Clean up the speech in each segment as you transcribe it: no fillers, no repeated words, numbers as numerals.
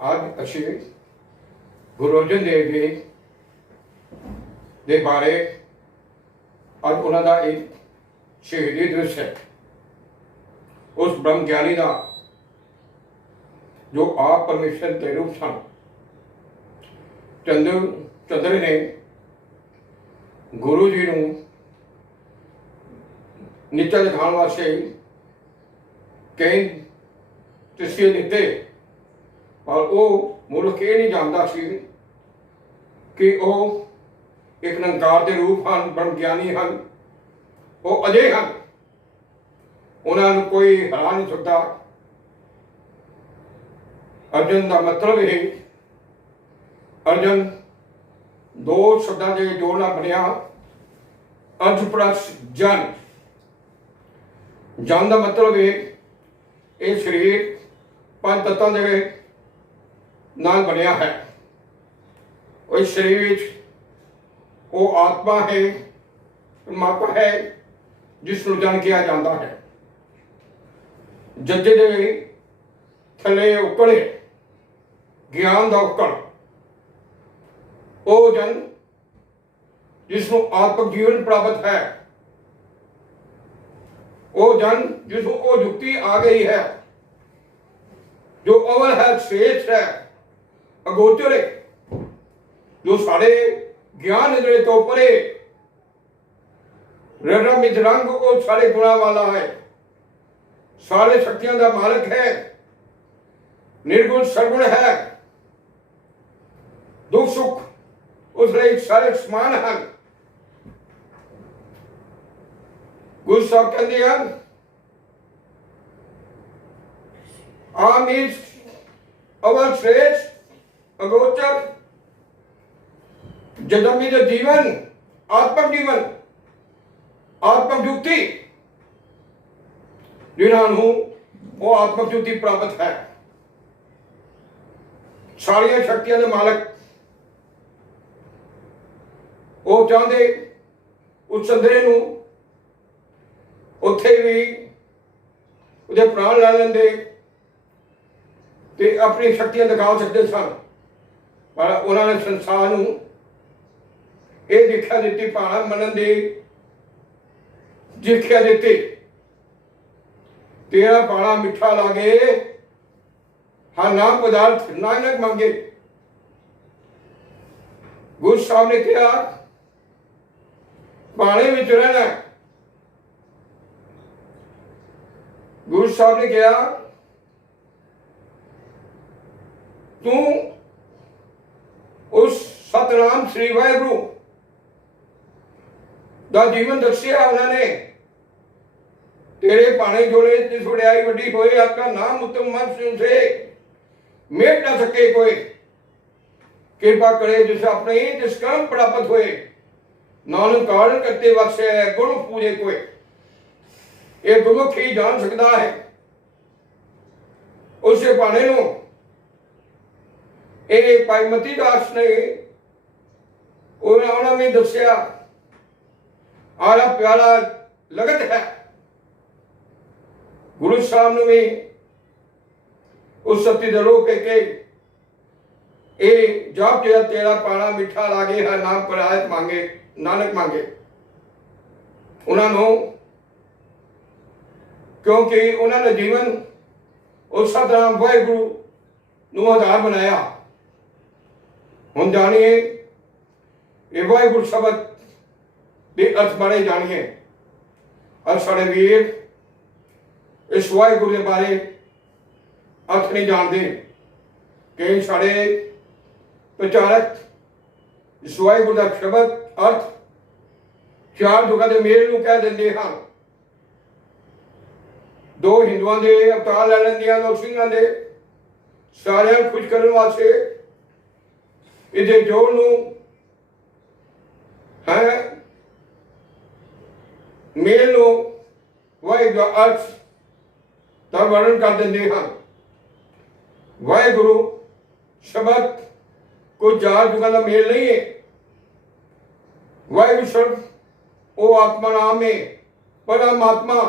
आज असी गुरु अर्जन देव जी के बारे अब उन्होंने एक शहीदी दिवस है। उस ब्रह्म ज्ञानी का जो आप परमेश्वर के रूप सन चंद्र ने गुरु जी को नीचा दिखाने वास्ते कई तस्वीर दिते, पर वो मुल्क ये नहीं जानता सी कि वो एक निरंकार के रूप हैं, ब्रह्म ज्ञानी हैं, वो अजे हैं, उन्होंने कोई हरा नहीं सकता। अर्जन का मतलब है, अर्जन दो शब्दों के जोड़ना बनया अर्ज प्लस जन। जन का मतलब है ये शरीर पंज तत्वों के नाल बनया है। उस शरीर वो आत्मा है, परमात्मा है, जिसको जन किया जाता है। जज्जे दे थले उकड़े ज्ञान का उकड़, वो जन जिसको आत्मक जीवन प्राप्त है, वो जन जिसको वो युक्ति आ गई है, जो अवल है, श्रेष्ठ है, अगोचर है, जो सारे ज्ञान निद्रे तो परे रमित रंग वो सारे गुणा वाला है, सारे शक्तियों का मालिक है, निर्गुण सरगुण है, दुख सुख उसने सारे समान हैं। गुरु साहब कहते हैं आमीर अवल श्रेष्ठ अगोचर जदमिद जीवन आत्मक जीवन आत्मक युक्ति जिन्होंने वो आत्मक युक्ति प्राप्त है। सारिया शक्तियों के मालिक वो चाहते उस चंद्रे नूं उत्थे भी उहदे प्राण ला लेंदे ते अपनी शक्तियां दिखा सकते सन, पर उन्होंने संसार नूं ये दीक्षा दी, भाणा मनन दी दीक्षा दी। तेरा भाणा मिठा लागे हर नाम पदार्थ नानक मांगे। गुरु साहब ने कहा भाणे विच रहना। गुरु साहब ने कहा तू उस सतनाम श्री वाहिगुरु का जीवन दसिया उन्होंने, तेरे पाने जोड़े जिस वड्याई वड्डी होए, आपका नाम उत्तम मन से मेट न सके कोई, कृपा करे जिस अपने जिस कर्म प्राप्त हुए, नानक कारण करते वक्से गुरु पूजे कोई। ये गुरमुख ही जान सकता है। उस पाने नो ये भाई मती दास ने उन्होंने दसिया आरा प्यारा लगत है। गुरु साहब ने भी उस सत्य दरो के ए जाप तेरा तेरा पाना मिठा लागे है, नाम परायत मांगे नानक मांगे। उन्होंने क्योंकि उन्होंने जीवन उस सतनाम वाहिगुरु नूं आधार बनाया। हुण जानिए ये वाहिगुरु शब्द के अर्थ बारे जानिए। और साढ़े वीर इस वाहिगुरु के बारे अर्थ नहीं जानते। कई साढ़े प्रचारक इस वाहिगुरु का शब्द अर्थ चार युगों के मेल नूं कह देंगे हैं। दो हिंदुओं के अवतार लै लैंदियां दो सिंघां दे, सारियां खुश करने वास्ते इहदे जोड़ नूं है मेल नूं वाहिगुरु अर्थ का वर्णन कर देंगे हैं। वाहिगुरु शब्द कोई चार युगों का मेल नहीं है। वाहिगुरु शब्द वो आत्मा नाम है, परमात्मा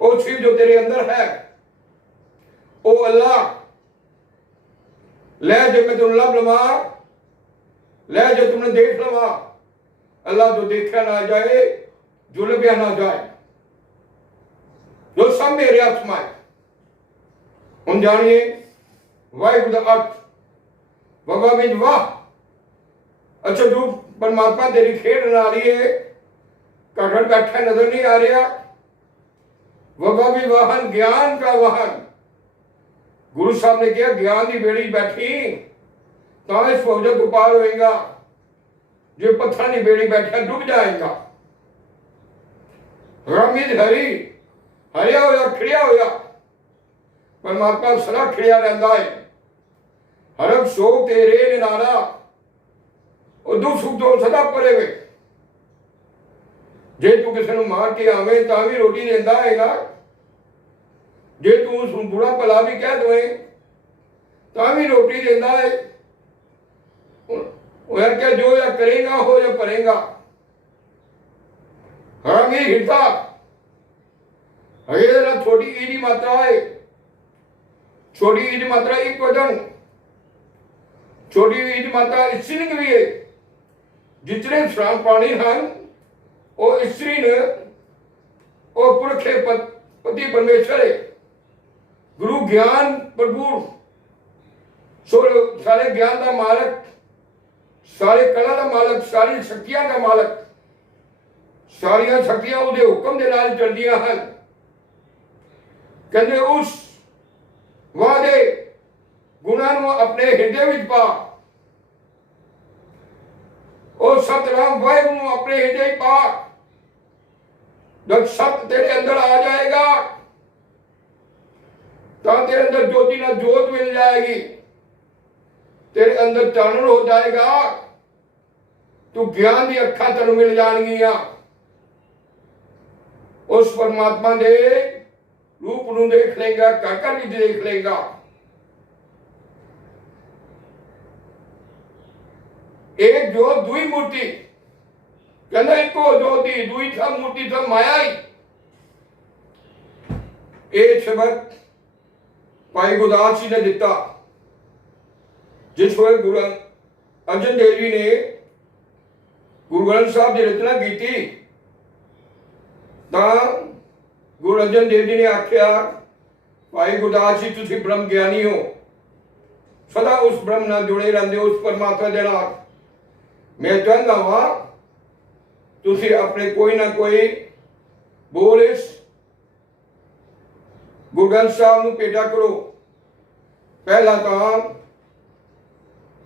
वो शिव जो तेरे अंदर है, वो अल्लाह ले जो मैं तुम लब लवा, ले जो तुमने देख लवा, अल्लाह तो देखा ना जाए, जो लभ्या ना जाए, जो सब मेरे हथ में। हम जानिए वाहिगुरू का अर्थ। वगा में वाह, अच्छा जो परमात्मा तेरी खेड ना रही है, कटड़ बैठा नजर नहीं आ रहा। वगा भी वाहन, ज्ञान का वाहन। गुरु साहब ने कहा ज्ञान की बेड़ी बैठी तो इस फौजा को पार होएगा, जो पत्थर की बेड़ी बैठा डूब जाएगा। रमित हरी हरिया होया खिड़िया होया, परमात्मा सदा खिड़िया रहता है। हरक सो तेरे निराला, और दुख सुख तो सदा परे वे। जे तू किसी को मार के आवे तो भी रोटी देता है, जे तू उस बुरा भला भी कह दे तो भी रोटी देता है। क्या जो या करेगा हो या करेगा। हाँ मेरी हिरता है, छोटी ईदी मात्रा है, छोटी ईद मात्रा एक वजन, छोटी ईद मात्रा स्त्री भी है। जितने श्राम प्राणी हैं वो स्त्री ने वो पुरखे पति परमेश्वर है। गुरु ज्ञान प्रभु सारे ज्ञान का मालक, सारे कला का मालक, सारी शक्तियां का मालक, सारिया शक्तियां उसके हुक्म के नाल चलदियां हैं। कहते उस वादे गुणा अपने हृदय विच पा, और सतराम वाहिगुरू अपने हृदय पा। जब सत्य तेरे अंदर आ जाएगा तो तेरे अंदर ज्योति ना ज्योत मिल जाएगी, तेरे अंदर चानन हो जाएगा, तो ज्ञान की अखा तेन मिल जाएगियां। उस परमात्मा के रूप ਨੂੰ देख लेगा, काकर भी देख लेगा। एक जो दुई मूर्ति कहना, एको ज्योति दुई सब मूर्ति सब माया ही। ये शब्द भाई गुरदास जी ने दिता, जिस वे गुरु अर्जन देव जी ने गुरु ग्रंथ साहब की रचना की, गुरु अर्जन देव जी ने आख्या भाई गुरदास जी तुसी ब्रह्म ज्ञानी हो, सदा उस ब्रह्म नाल जुड़े रहंदे हो, उस परमात्मा दे नाल। मैं चाहता वा तुसी अपने कोई ना कोई बोल इस गुरु ग्रंथ साहब नूं भेजा करो। पहला तो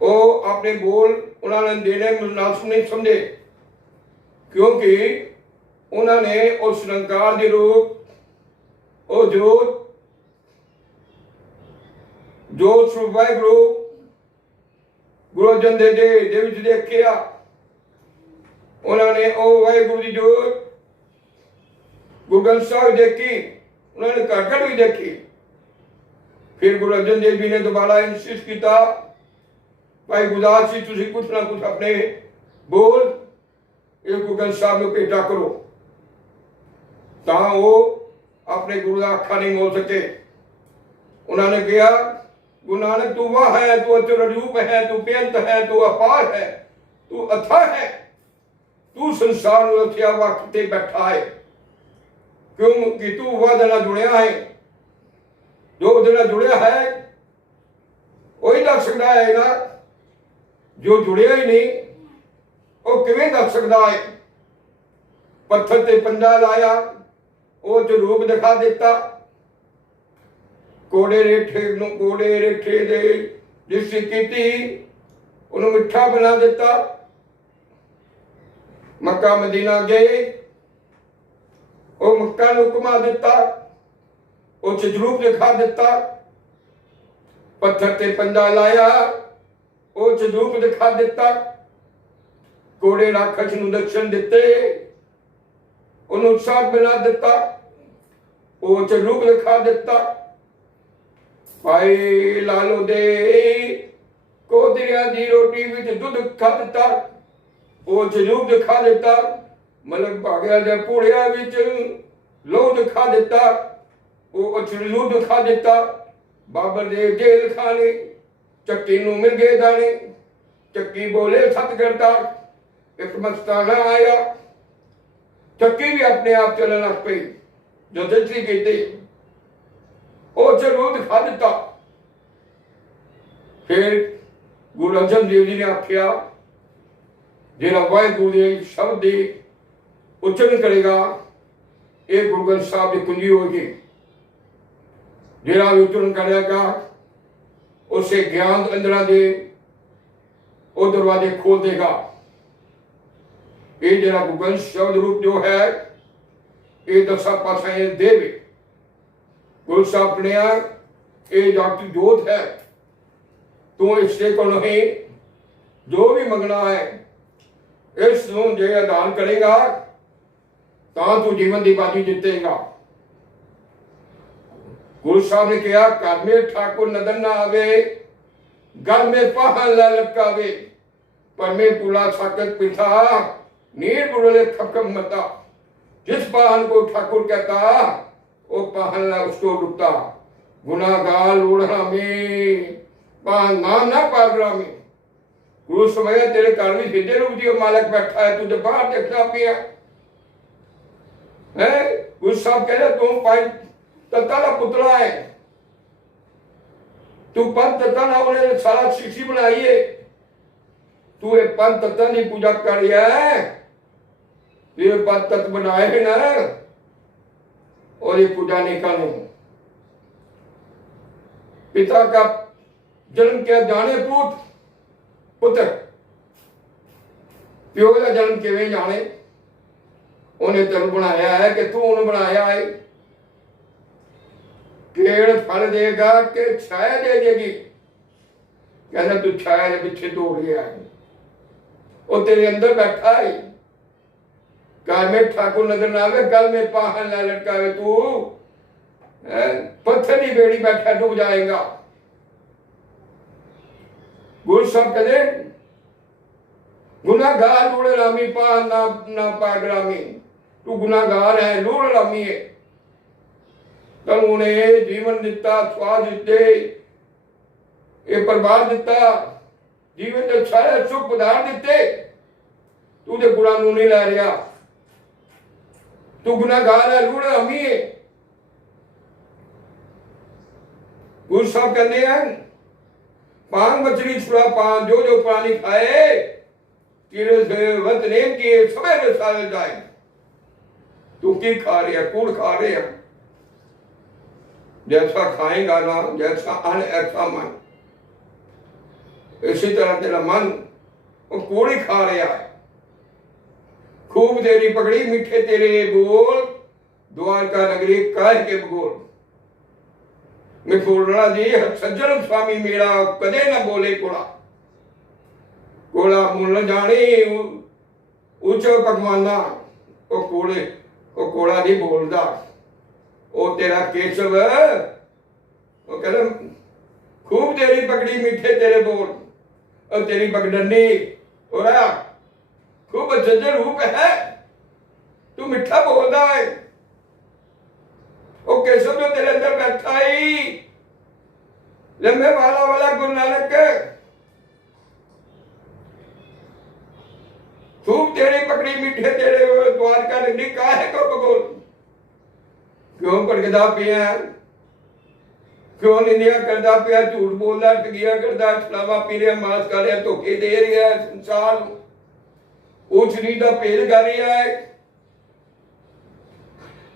वो अपने बोल उन्होंने देने मुनासिब नहीं समझे, क्योंकि उन्होंने उस निरंकार के रूप और जो वाहिगुरू गुरु अर्जन देव जी देखिया, उन्होंने ओ वाहिगुरू की जोत गुरु ग्रंथ साहब देखी, उन्होंने घट भी देखी। फिर गुरु अर्जन देव जी ने दोबारा इंसिस्ट किया, भाई गुरदास जी तुसी कुछ ना कुछ अपने बोल ये गुरु ग्रंथ साहब को भेजा करो। तो वो अपने गुरु का अखा नहीं बोल सके। उन्होंने कहा गुरु नानक तू वह है, तू अचर रूप है, तू बेअंत है, तू अपार है, तू अथाह है, तू संसार में रखिया वक्त बैठा है। क्योंकि तू वह देना जुड़िया है, जो देना जुड़िया है वही दस सकता है ना, जो जुड़िया ही नहीं वो किवें दस सकता है। पत्थर ते पंजा लाया, वो जो रूप दिखा देता, कोड़े रेठे दे जिसकी कीती उन्हें मिठा बना देता। मक्का मदीना गए, वो मक्का नूं घुमा देता, वो रूप दिखा देता। पत्थर ते पंजा लाया, वो रूप दिखा देता। कोड़े राक्षस नूं दर्शन दिते, उन्हें उत्साह बना दिता, वो रूप दिखा दिता। भाई लालो दे कोदरिया दी रोटी विच दुध खा दिता, वो रूप दिखा दिता। मलक भाग्या दे पूड़िया विच लो दिखा दिता, वो रूप दिखा दिता। बाबर दे जेल खाने ਚੱਕੀ ਨੂੰ ਮਿਲ ਗਏ ਦਾਣੇ, ਚੱਕੀ बोले सत करतार, एक मस्ताना आया। ਚੱਕੀ भी अपने आप चलन लग पई। जो जजरी कहते वो चलो दिखा दिता। फिर गुरु अर्जन देव जी ने आख्या जिहड़ा वाहिगुरू दे शब्द दी उच्चारण करेगा ये गुरु ग्रंथ साहब की कुंजी होगी। जिहड़ा भी उच्चारण करेगा उसे ज्ञान अंदरा दे वो दरवाजे खोल देगा। ये जरा गुरु शब्द रूप जो है ये दसा पातशाही देव गुरु साहब ने ये जाति जोत है। तू इससे को नहीं जो भी मंगना है इस जे दान करेगा तो तू जीवन की बाजी जीतेगा। गुरु साहब ने कहा घर में ठाकुर नजर ना आवे, घर में पहाड़ ला लटकावे, पर में पुला साकत पिता नीर बुरले खपखप मता। जिस पहाड़ को ठाकुर कहता वो पहाड़ ला उसको रुकता। गुनाहगार लोढ़ा में पहाड़ नाम ना पागरा में। गुरु समय तेरे घर में सीधे रूप जी मालक बैठा है, तुझे बाहर देखना पिया है। गुरु साहब कह रहे तुम पाई तत्ता का पुतला है, तू पंच तत्ता ना उन्हें सारा शिक्षी बनाई है, तू ये पंच तत्ता की पूजा कर रहा है। ये पंच तत्व बनाए हैं ना और ये पूजा नहीं करनी। पिता का जन्म क्या जाने पूत पुत्र, प्यो का जन्म किवें जाने। उन्हें तेन बनाया है कि तू उन्हें बनाया है। पेड़ फल देगा कि छाया दे देगी। कहना तू छाया के पीछे दौड़ गया है, वो तेरे अंदर बैठा है। घर में ठाकुर नजर ना आवे, गल में पहाड़ ना लटकावे, तू पत्थर की बेड़ी बैठा डूब जाएगा। गुरु साहब कहते गुनाहगार लूड़ रामी पा ना पागरामी। तू गुनाहगार है, लूड़ रामी है। तब उन्हें जीवन दिता, स्वाद दिते, ये परिवार दिता, जीवन के सारे सुख पदार्थ दिते, तू तो गुणा नू नहीं लै रहा। तू गुनाहगार है, लूड़ रामी है। गुरु साहब कहते हैं पान मछली छुड़ा पान जो जो प्राणी खाए तेरे से वत नेम किए सबे सारे जाए। तू की खा रहे है, कूड़ खा रहे है। जैसा खाएगा ना जैसा अन्न ऐसा मन। इसी तरह तेरा मन वो कूड़ ही खा रहा है। खूब तेरी पकड़ी मीठे तेरे बोल, द्वारका नगरी काहे के बोल। मैं बोलना जी सज्जन स्वामी मेरा कदे न बोले कोड़ा। कोड़ा मुल जाने उच्च पकवाना वो कोड़े वो कोड़ा नहीं बोलता। वो तेरा केशव वो कह खूब तेरी पकड़ी मीठे तेरे बोल और तेरी पगडंडी और खूब सज्जन रूप है, तू मिठा बोलता है। वो केशव जो तेरे अंदर बैठा ही लंबे वाला गुरु नानक खूब तेरी पकड़ी मीठे तेरे द्वारका नगरी काहे को बगोल। क्यों भड़कदा पिया, क्यों निंदिया करदा पिया, झूठ बोलदा, ठगिया करदा, शराबा पी रहा, मांस खा रहा, धोखे दे रहा है, संसार ऊंच नीच दा भेद कर रहा है,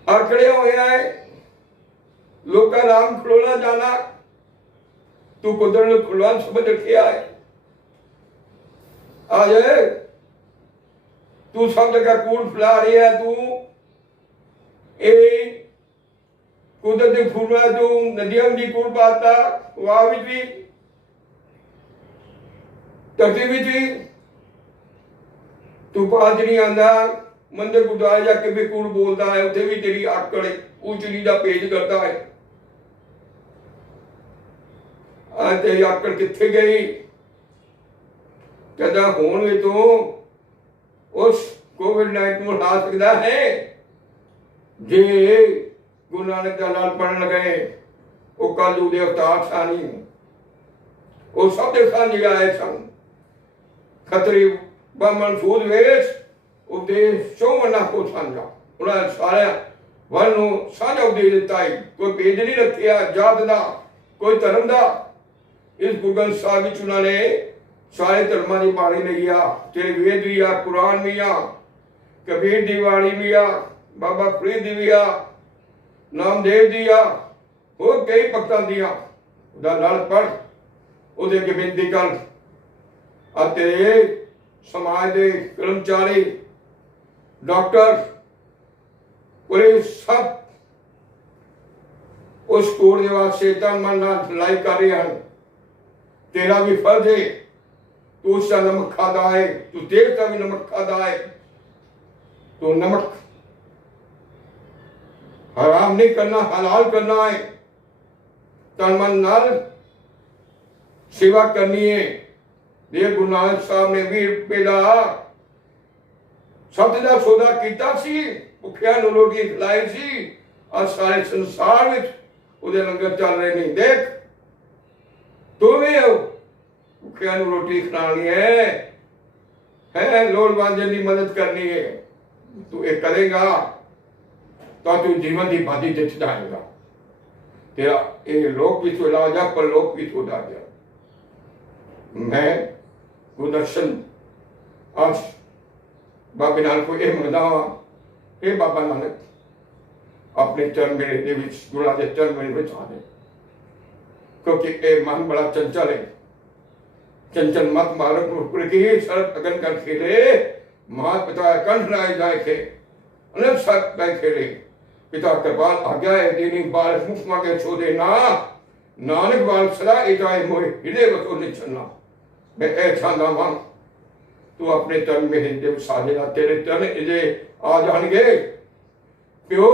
आकड़िया होया है, लोका राम खलोना जाना। तू कुदरत खुलवान समझ रखिया है। आज तू सब जगह कूड़ फैला रही है। तू ए कुदरत फूला तू नदियों की कूड़ पाता, वाह भी धरती भी तू पाज नहीं आंदा। मंदिर गुरुद्वारे जाके भी कूड़ बोलता है, उसे भी तेरी आकड़ ऊंच नीचा पेज करता है। तेरी आकड़ किथे गई। कहता होण में तो उस कोविड-19 को हटा सकता है जे गुरु नानक का लाल पढ़न लगे वो कल उदय अवतार सानी। ਉਹ ਸਭ ਦੇ ਸਾਂਝੇ ਆਏ ਸਨ। ਖੱਤਰੀ ਬਾਹਮਣ ਸੂਦ ਵੇਸ਼ ਉਪਦੇਸ਼ ਚੌਵਨਾ ਕੋ ਸਾਂਝਾ, ਉਹਨਾਂ ਸਾਰਿਆਂ ਵੱਲ ਨੂੰ ਸਾਂਝਾ ਉਪਦੇਸ਼ ਦਿੱਤਾ ਹੈ। ਕੋਈ ਭੇਦ ਨਹੀਂ ਰੱਖਿਆ ਜਾਤ ਦਾ, ਕੋਈ ਧਰਮ ਦਾ। ਇਸ ਗੁਰੂ ਗ੍ਰੰਥ ਸਾਹਿਬ ਵਿੱਚ ਉਹਨਾਂ ਨੇ ਸਾਰੇ ਧਰਮਾਂ ਦੀ ਬਾਣੀ ਲਈ ਆ। ਤੇਰੇ ਵੇਦ ਵੀ ਆ, ਕੁਰਾਨ ਵੀ ਆ, ਕਬੀਰ ਦੀ ਬਾਣੀ ਵੀ ਆ, ਬਾਬਾ ਫਰੀਦ ਦੀ ਵੀ ਆ, ਨਾਮਦੇਵ ਦੀ ਆ, ਹੋਰ ਕਈ ਭਗਤਾਂ ਦੀਆਂ। ਉਹਦਾ ਲੜ ਪੜ ਉਹਦੇ ਅੱਗੇ ਬੇਨਤੀ ਕਰ ਅਤੇ ਸਮਾਜ ਦੇ ਕਰਮਚਾਰੀ, ਡਾਕਟਰ, ਪੁਲਿਸ ਸਭ ਉਸ ਕੋਡ ਦੇ ਵਾਸਤੇ ਤਨ ਮਨ ਨਾਲ ਲੜਾਈ ਕਰ ਰਹੇ ਹਨ। तेरा भी फर्ज है, तू उसका नमक खाता है, तू तेल का भी नमक खाता है। तो नमक हराम नहीं करना, हलाल करना है। तन मन नाल सेवा करनी है। देव गुरु नानक साहब ने भी पहला सत्य का सौदा किया सी, भुखिया नूं रोटी खिलाई सी। आज सारे संसार में उहदे लंगर चल रहे नहीं। देख तू भी हो, भुखिया नूं रोटी खिलानी है लोड़वंद की मदद करनी है। तू ये करेगा तो तू जीवन की बाधी ते चढ़ाएगा। तेरा ये लोक भी तो इलाज है, पर लोक भी तो इलाज है। मैं गुरदर्शन आज बाबे नानक को यह मंगदा वा, हे बाबा नानक अपने चरण मेरे दे विच गुरुआ दे चरण मेरे विच आ दे, क्योंकि ये मन बड़ा चंचल है। चंचल मत मारक की शरत अगन कर खेले, मात पिता कंठ राय जाए थे अनंत सत गए खेले। पिता कृपाल आज्ञा है देनी बाल मुख मांगे छो देना, नानक बाल सदा इजाए मोए हिले वसो निचलना। मैं ऐसा ना मांग तू अपने चरण में हिंदे साजेगा, तेरे चरण इजे आ जाएंगे। प्यो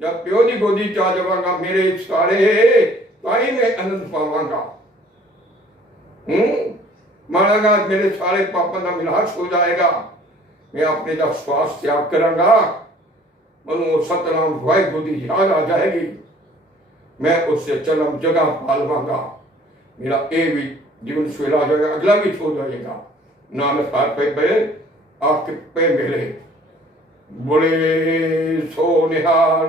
जब प्यो की गोदी च आ जावांगा मेरे सारे ताई मैं आनंद पावांगा। मानागा मेरे सारे पापों का विनाश हो जाएगा। मैं अपने का श्वास त्याग करांगा, मनु सतनाम वाहिगुरु की याद आ जाएगी। मैं उससे चरम जगह पालवांगा। मेरा ये भी जीवन सवेला हो जाएगा, अगला भी छो जाएगा। नानक हाथ पे पे आपके पे मेरे बोले सो निहाल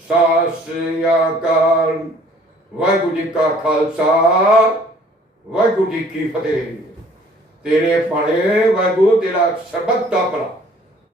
सास आकार। वाहिगुरु जी का खालसा, वाहिगुरु जी की फतेह। तेरे पाने वाहिगुरु तेरा सबक दा भला।